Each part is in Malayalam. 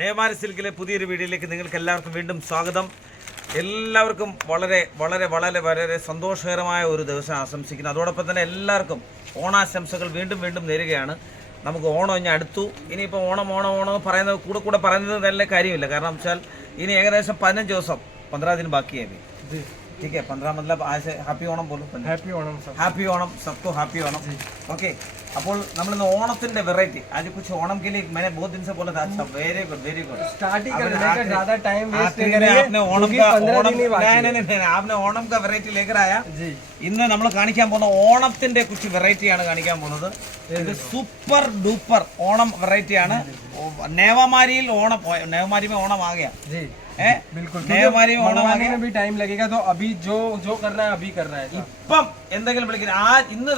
നേമാരി സിൽക്കിലെ പുതിയൊരു വീഡിയോയിലേക്ക് നിങ്ങൾക്ക് എല്ലാവർക്കും വീണ്ടും സ്വാഗതം. എല്ലാവർക്കും വളരെ വളരെ വളരെ വളരെ സന്തോഷകരമായ ഒരു ദിവസം ആശംസിക്കുന്നു. അതോടൊപ്പം തന്നെ എല്ലാവർക്കും ഓണാശംസകൾ വീണ്ടും വീണ്ടും നേരുകയാണ്. നമുക്ക് ഓണം ഇനി അടുത്തു. ഇനിയിപ്പോൾ ഓണം പറയുന്നത് കൂടെ പറയുന്നത് നല്ല കാര്യമില്ല. കാരണം വെച്ചാൽ ഇനി ഏകദേശം 15 ദിവസം 15 दिन बाकी है अभी. ठीक है, 15 मतलब आज हैप्पी ओणम बोलो. हैप्पी ओणम सबको हैप्पी ओणम. ओके, അപ്പോൾ നമ്മൾ ഇന്ന് ഓണത്തിന്റെ വെറൈറ്റി आज कुछ ओणम के लिए मैंने बहुत दिन से बोला था. अच्छा, वेरी गुड. स्टार्ट ही करने का ज्यादा टाइम वेस्ट नहीं करेंगे. आपने ओणम का नहीं आपने ओणम का വെറൈറ്റി लेकर आया जी. ഇന്ന് നമ്മൾ കാണിക്കാൻ പോകുന്ന ഓണത്തിന്റെ കുറിച്ച് വെറൈറ്റി ആണ് കാണിക്കാൻ പോകുന്നത്. ഇത് സൂപ്പർ ഡൂപ്പർ ഓണം വെറൈറ്റി ആണ്. നേവമാരിയിൽ ഓണം, നേവമാരി में ओणम आ गया जी. बिल्कुल बनवाने में भी टाइम लगेगा, तो अभी जो करना है अभी करना है. ഇപ്പം എന്തെങ്കിലും വിളിക്കാൻ ഇന്ന്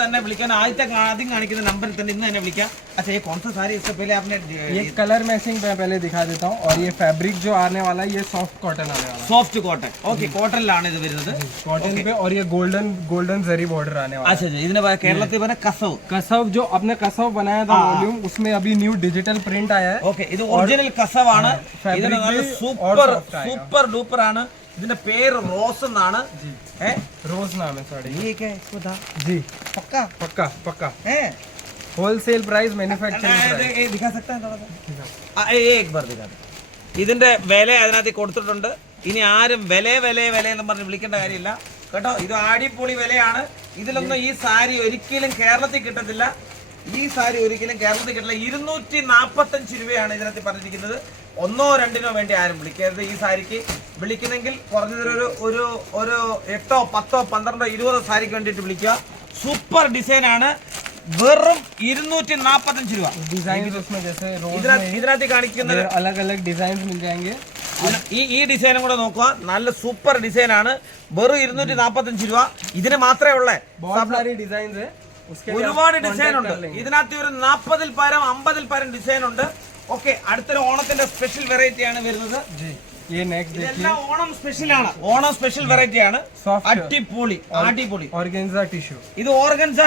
തന്നെ വിളിക്കാൻ ആദ്യം കാണിക്കുന്ന നമ്പറിൽ തന്നെ ഇന്ന് തന്നെ വിളിക്കാം. अच्छा, ये कौन सा साड़ी, इससे पहले आपने ये कलर मैचिंग मैं पहले दिखा देता हूँ. और ये फैब्रिक जो आने वाला है ये सॉफ्ट कॉटन आने वाला है. Soft cotton. ഓക്കെ, കോട്ടണിലാണ് ഇത് വരുന്നത്. कॉटन पे और ये गोल्डन जरी बॉर्डर आने वाला है. अच्छा, ഇതിനെ കേരളത്തിൽ പറഞ്ഞ കസവ്. कसव जो अपने कसव बनाया था वॉल्यूम, उसमें अभी न्यू डिजिटल प्रिंट आया है. ഓക്കെ, ഇത് ഒറിജിനൽ കസവാണ്. ഇതിന് നല്ല സൂപ്പർ ഡൂപ്പർ ആണ്. ഇതിന്റെ പേര് റോസ് എന്നാണ്. रोज नाम है साड़ी जी. पक्का होलसेल प्राइस मैन्युफैक्चरिंग दिखा सकता है थोड़ा सा? एक बार दिखा. ഇതിന്റെ വില അതിനകത്ത് കൊടുത്തിട്ടുണ്ട്. ഇനി ആരും വില എന്ന് പറഞ്ഞ് വിളിക്കേണ്ട കാര്യമില്ല കേട്ടോ. ഇത് ആടിപ്പൊളി വിലയാണ്. ഇതിലൊന്നും ഈ സാരി ഒരിക്കലും കേരളത്തിൽ കിട്ടത്തില്ല. ഈ സാരി ഒരിക്കലും കേരളത്തിൽ കിട്ടില്ല. 245 രൂപയാണ് ഇതിനകത്ത് പറഞ്ഞിരിക്കുന്നത്. 1 or 2 വേണ്ടി ആരും വിളിക്കരുത്. ഈ സാരിക്ക് വിളിക്കുന്നെങ്കിൽ കുറഞ്ഞതൊരു ഒരു 8, 10, 12, 20 സാരിക്ക് വേണ്ടിയിട്ട് വിളിക്കുക. സൂപ്പർ ഡിസൈൻ ആണ്. വെറും 245 രൂപ. ഇതിനകത്ത് കാണിക്കുന്നത് अलग अलग डिजाइन मिल जाएंगे. ഈ ഡിസൈനും കൂടെ നോക്കുക. നല്ല സൂപ്പർ ഡിസൈൻ ആണ്. വെറും 245 രൂപ. ഇതിന് മാത്രമേ ഉള്ളേ. ഒരുപാട് ഡിസൈൻ ഉണ്ട് ഇതിനകത്ത്. ഒരു 40-ൽ പരം 50-ൽ പരം ഡിസൈൻ ഉണ്ട്. ഓക്കെ, അടുത്തൊരു ഓണത്തിന്റെ സ്പെഷ്യൽ വെറൈറ്റി ആണ് വരുന്നത്. ഇതെല്ലാം ഓണം സ്പെഷ്യൽ ആണ്. ഓണം സ്പെഷ്യൽ വെറൈറ്റി ആണ്. അടിപൊളി. Organza tissue. ഇത് ഓർഗൻസ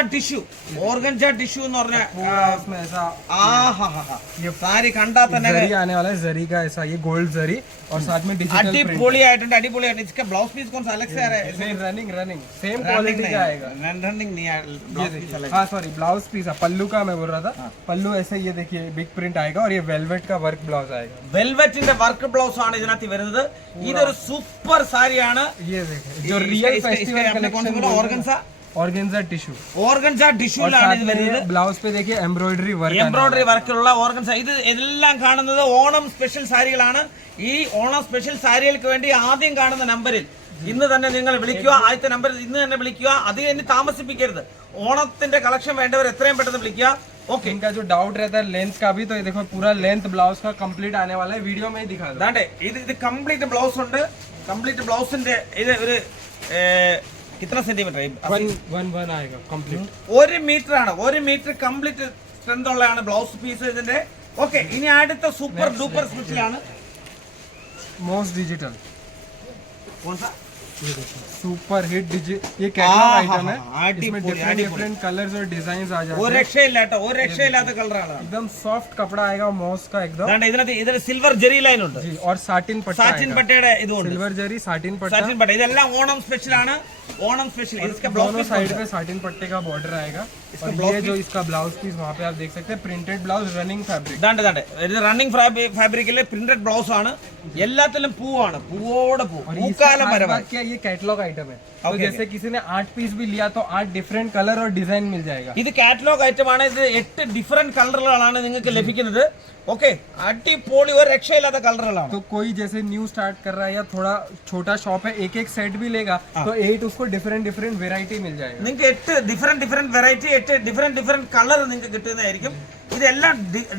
ടിഷ്യൂ എന്ന് പറഞ്ഞ സാരി കണ്ടാൽ തന്നെ आने वाला है जरी का, ऐसा ये गोल्ड जरी और साथ में डिजिटल प्रिंट. അടിപൊളിയായിട്ടുണ്ട്. इसका ब्लाउज पीस कौन सा अलग से आ रहा है? रनिंग सेम क्वालिटी का आएगा. रनिंग नहीं है. हाँ सॉरी, ब्लाउज पीस पल्लू का मैं बोल रहा था. पल्लू ऐसे ये देखिए बिग प्रिंट आएगा और ये वेलवेट का वर्क ब्लाउज आएगा. വെൽവെറ്റിന്റെ വർക്ക് ബ്ലൗസ് ആണ് ഇതിനകത്ത് വരുന്നത്. ഇതൊരു സൂപ്പർ സാരിയാണ്. ये देखिए जो रियल फेस्टिवल कलेक्शन ऑर्गेन्जा टिश्यूലാണ് ഇത് വരുന്നത്. ബ്ലൗസ് पे देखिए एम्ब्रॉयडरी വർക്കുള്ള ഓർഗൻസ. ഇത് എല്ലാം കാണുന്നത് ഓണം സ്പെഷ്യൽ സാരികളാണ്. ഈ ഓണം സ്പെഷ്യൽ സാരികൾക്ക് വേണ്ടി ആദ്യം കാണുന്ന നമ്പറിൽ ഇന്ന് തന്നെ നിങ്ങൾ വിളിക്കുക. ആദ്യത്തെ നമ്പറിൽ ഇന്ന് തന്നെ വിളിക്കുക. അത് ഇനി താമസിപ്പിക്കരുത്. ഓണത്തിന്റെ കളക്ഷൻ വേണ്ടവർ എത്രയും പെട്ടെന്ന് വിളിക്കുക. ओके, इनका जो डाउट रहता है लेंथ का भी, तो ये देखो पूरा लेंथ ब्लाउज का कंप्लीट आने वाला है. वीडियो में ही दिखा दो. ഇത് കംപ്ലീറ്റ് ബ്ലൗസ് ഉണ്ട്. കംപ്ലീറ്റ് ബ്ലൗസിന്റെ ഇത് ഒരു कितना सेंटीमीटर 1 आएगा कंप्लीट. 1 മീറ്റർ ആണ്. 1 മീറ്റർ കംപ്ലീറ്റ് സ്ട്രെങ്ത് ഉള്ളതാണ് ബ്ലൗസ് പീസ് ഇതിന്റെ. ഓക്കെ, ഇനി അടുത്ത സൂപ്പർ ഡൂപ്പർ സ്പെഷ്യൽ ആണ്. मोस्ट डिजिटल कौन सा? सुपर हिट ये कैटलॉग आइटम है. इसमें डिफरेंट कलर्स और डिजाइन्स आ जाते हैं. ഒരു രക്ഷയില്ലാത്ത കളറാണ്. एकदम सॉफ्ट कपड़ा आएगा मॉस का एकदम. ഇതിന് സിൽവർ ജെറി ലൈൻ ഉണ്ട് और साटिन പട്ടയുടെ ഇതുണ്ട്. सिल्वर जरी साटिन पट्टा. ഇതെല്ലാം ഓണം സ്പെഷ്യൽ ആണ്. ഓണം സ്പെഷ്യൽ. इसका दोनों साइड पे साटिन पट्टे का बॉर्डर आएगा. और ये जो इसका ब्लाउज पीस वहाँ पे आप देख सकते हैं, प्रिंटेड ब्लाउज रनिंग फैब्रिक. ഇത് റണ്ണിംഗ് ഫാബ്രിക്കിലെ പ്രിന്റഡ് ബ്ലൗസ് ആണ്. എല്ലാത്തിലും പൂവാണ്. പൂവോടെ പൂക്കാലം വരവായി. ये कैटलॉग आइटम है. तो जैसे किसी ने 8 पीस भी लिया तो 8 डिफरेंट कलर और डिजाइन मिल जाएगा. ഇത് കാറ്റലോഗ് ഐറ്റം ആണ്. ഇത് 8 ഡിഫറെന്റ് കളറുകളാണ് നിങ്ങൾക്ക് ലഭിക്കുന്നത്. ഓക്കെ, അടിപൊളി. ഒരു രക്ഷയില്ലാത്ത കളറുകളാണ്. तो कोई जैसे न्यू स्टार्ट कर रहा है या थोड़ा छोटा शॉप है, एक सेट भी लेगा तो 8 उसको डिफरेंट वेराइटी मिल जाएगा. നിങ്ങൾക്ക് 8 ഡിഫറെന്റ് വെറൈറ്റി, 8 ഡിഫറെന്റ് കളർ നിങ്ങൾക്ക് കിട്ടുന്നതായിരിക്കും. ഇതെല്ലാം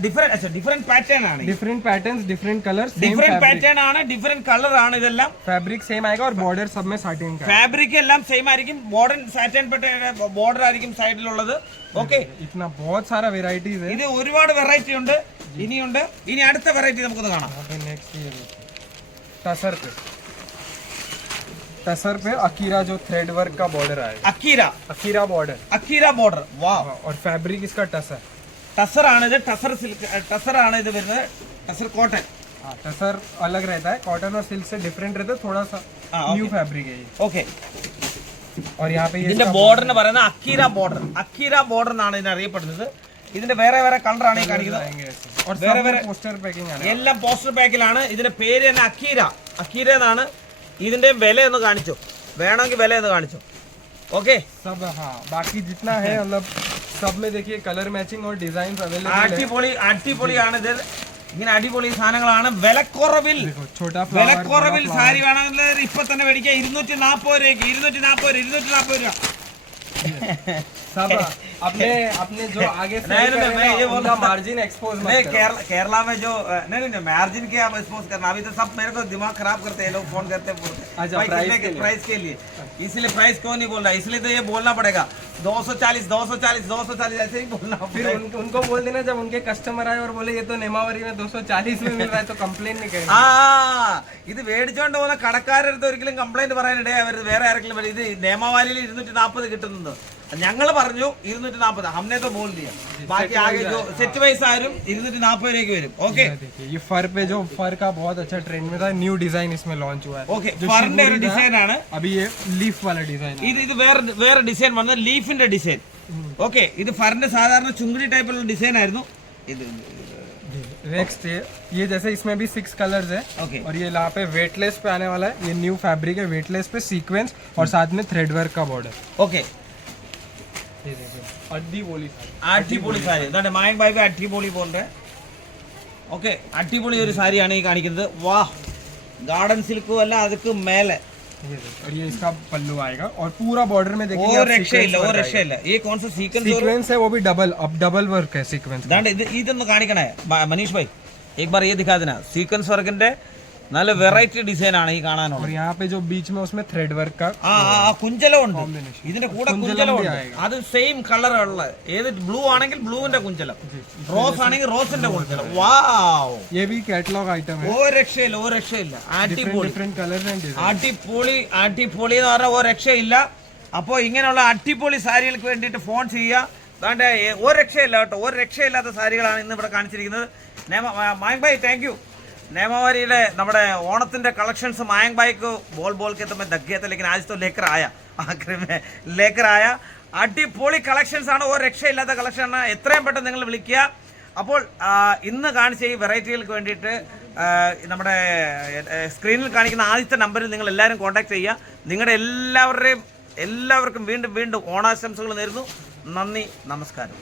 ഡിഫറെന്റ് പാറ്റേൺ ആണ്. Different patterns, different colours, different pattern ആണ്. ഡിഫറെന്റ് കളർ ആണ്. ഇതെല്ലാം फैब्रिक सेम आएगा और बॉर्डर सब में साटिन का. ഫാബ്രിക് എല്ലാം സെയിം ആയിരിക്കും. മോഡേൺ സാറ്റൻ പട്ടയുടെ ബോർഡർ ആയിരിക്കും സൈഡിലുള്ളത്. ഓക്കെ, इतना बहुत सारा वेराइटीज है. ഇത് ഒരുപാട് വെറൈറ്റി ഉണ്ട്. ഇനിയുണ്ട്. ഇനി അടുത്ത വെറൈറ്റി നമുക്കൊന്ന് കാണാം. नेक्स्ट ये टसर पे अकीरा जो थ्रेड वर्क का बॉर्डर आएगा. Akira border. वाह. और फैब्रिक इसका टसर टसर ആണ്. ഇത് ടസർ സിൽക്ക് ടസർ ആണ് ഇത് വരുന്നത്. टसर कॉटन हाँ टसर अलग रहता है, कॉटन और सिल्क से डिफरेंट रहता है, थोड़ा सा न्यू फैब्रिक है ये। ओके और यहाँ पे ये ഇതിന്റെ ബോർഡറിന് പറയുന്നത് അക്കീര ബോർഡർ എന്നാണ് ഇതിനെ അറിയപ്പെടുന്നത്. ഇതിന്റെ വേറെ വേറെ കളറാണ് ഈ കാണിക്കുന്നത്. और വേറെ വേറെ पोस्टर पैकिंग है എല്ലാം പോസ്റ്റർ പാക്കിലാണ്. ഇതിന്റെ പേര് തന്നെ അക്കീര എന്നാണ്. ഇതിന്റെ വില ഒന്ന് കാണിച്ചു, വേണമെങ്കിൽ വില ഒന്ന് കാണിച്ചു. ഓക്കെ सब हाँ बाकी जितना है मतलब सब में देखिए कलर मैचिंग और डिजाइन अवेलेबल है। അടിപൊളിയാണ് ഇത്. ഇങ്ങനെ അടിപൊളി സാധനങ്ങളാണ്. വിലക്കുറവിൽ छोटा വിലക്കുറവിൽ സാരി വേണമെങ്കിൽ ഇപ്പൊ തന്നെ മേടിക്കുക. 240 രൂപയ്ക്ക് 240 രൂപ. सब अपने अपने जो आगे से मैं ये बोल रहा मार्जिन एक्सपोज मत करो। केरला में जो नहीं मार्जिन क्या एक्सपोज करना, अभी तो सब मेरे को दिमाग खराब करते हैं लोग, फोन करते अच्छा, प्राइस के लिए इसलिए प्राइस क्यों नहीं बोल रहा, इसलिए तो ये बोलना पड़ेगा 240 ऐसे ही बोलना. फिर उनको बोल देना जब उनके कस्टमर आए और बोले ये तो नेमावरी में 240 में मिल रहा है तो कंप्लेन नहीं करेंगे. ഇത് മേടിച്ചോണ്ട് പോകുന്ന കടക്കാരടുത്ത് ഒരിക്കലും കംപ്ലൈന്റ് പറയാനിടേ അവർ വേറെ ആരെങ്കിലും പറയും ഇത് നേമാവാലിയിൽ 240 കിട്ടുന്നുണ്ട്. ഞങ്ങൾ പറഞ്ഞു 240 हमने तो बोल दिया. बाकी आगे जो सेट वाइज आരും 240 രൂപയ്ക്ക് വരും. ओके ये फर पे जो फर का बहुत अच्छा ट्रेंड में था, न्यू डिजाइन इसमें लॉन्च हुआ है. ओके ഫറിന്റെ ഒരു ഡിസൈൻ ആണ്. अभी ये लीफ वाला डिजाइन है. ഇത് വേറെ ഡിസൈൻ വന്നത് ലീഫിന്റെ ഡിസൈൻ. ഓക്കെ ഇത് ഫറിന്റെ സാധാരണ ചുങ്കിടി ടൈപ്പിലുള്ള ഡിസൈൻ ആയിരുന്നു. ഇത് नेक्स्ट ये जैसे इसमें भी 6 कलर्स है. ओके और ये यहाँ पे वेटलेस पे आने वाला है. ये न्यू फैब्रिक है, वेटलेस पे सीक्वेंस और साथ में थ्रेड वर्क का बॉर्डर. ओके ये देखो अड्डीपोली അടിപൊളി സാരി. എന്താണ് മായങ്ക് ഭായി അടിപൊളി പോലെ. ഓക്കെ അടിപൊളി ഒരു സാരിയാണ് ഈ കാണിക്കുന്നത്. വാ ഗാർഡൻ സിൽക്കും അല്ല അതൊക്കെ മേലെ. और ये इसका पल्लू आएगा और पूरा बॉर्डर में देखिए और रक्षा ये कौन सा सीक्वेंस है, वो भी डबल वर्क है सीक्वेंस. ഇതൊന്ന് കാണിക്കണേ മനീഷ് ഭാई, एक बार ये दिखा देना. സീക്വൻസ് വർക്കിന്റെ നല്ല വെറൈറ്റി ഡിസൈൻ ആണ് ഈ കാണാനുള്ളത്. और यहाँ पे जो बीच में उसमें थ्रेड वर्क का കുഞ്ചലം ഉണ്ട്. ഇതിന്റെ കൂടെ കുഞ്ചലം ഉണ്ട്. അത് സെയിം കളർ ഉള്ള ഏത് ബ്ലൂ ആണെങ്കിൽ ബ്ലൂവിന്റെ കുഞ്ചലം, റോസ് ആണെങ്കിൽ റോസിന്റെ കുഞ്ചലം. വാവ് ये भी कैटलॉग आइटम है. ഒരു രക്ഷയില്ല. അടിപൊളി डिफरेंट कलर्स एंड डिजाइन. അടിപൊളി എന്ന് പറഞ്ഞാൽ ഒരു രക്ഷയില്ല. അപ്പോൾ ഇങ്ങനെയുള്ള അടിപൊളി സാരികൾക്ക് വേണ്ടിയിട്ട് ഫോൺ ചെയ്യുക. അതുകൊണ്ട് ഒരു രക്ഷയില്ല കേട്ടോ, ഒരു രക്ഷയില്ലാത്ത സാരികളാണ് ഇന്ന് ഇവിടെ കാണിച്ചിരിക്കുന്നത്. Mayank bhai thank you. नेमावारी നമ്മുടെ ഓണത്തിന്റെ കളക്ഷൻസ് മായങ്ക് ഭാई को बोल के तो मैं दग गया था, लेकिन आज तो लेकर आया, आखिर में लेकर आया. അടിപൊളി കളക്ഷൻസ് ആണ്, ഒരു രക്ഷയില്ലാത്ത കളക്ഷൻ ആണ്. എത്രയും പെട്ടെന്ന് നിങ്ങൾ വിളിക്കുക. അപ്പോൾ ഇന്ന് കാണിച്ച ഈ വെറൈറ്റികൾക്ക് വേണ്ടിയിട്ട് നമ്മുടെ സ്ക്രീനിൽ കാണിക്കുന്ന ആദ്യത്തെ നമ്പറിൽ നിങ്ങൾ എല്ലാവരും കോൺടാക്ട് ചെയ്യുക. നിങ്ങളുടെ എല്ലാവർക്കും വീണ്ടും ഓണാശംസകൾ നേരുന്നു. നന്ദി, നമസ്കാരം.